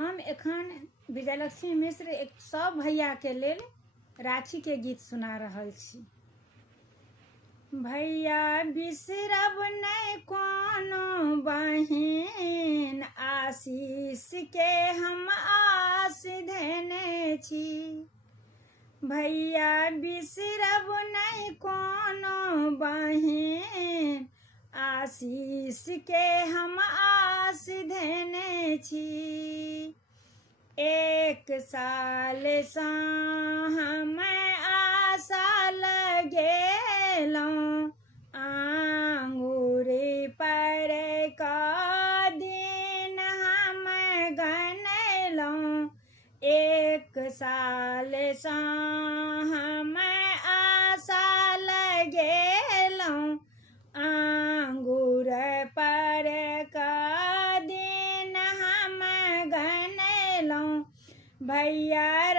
हम एखन विजयलक्ष्मी मिश्र एक सब भैया के लेल राखी के गीत सुना रहल छी। भैया बिसरब नहीं कोनो बहिन, आशीष के हम आस धने छी। भैया बिसरब नहीं कोनो बहिन, आशीष के हम आस धने छी। एक साल सँ हम आशा लगेलहुँ, आंगुरी पर का दिन हम गनेलहुँ। एक साल सँ हम आशा लगेलहुँ, आंगुर पर का दिन हम गनेलहुँ। भैया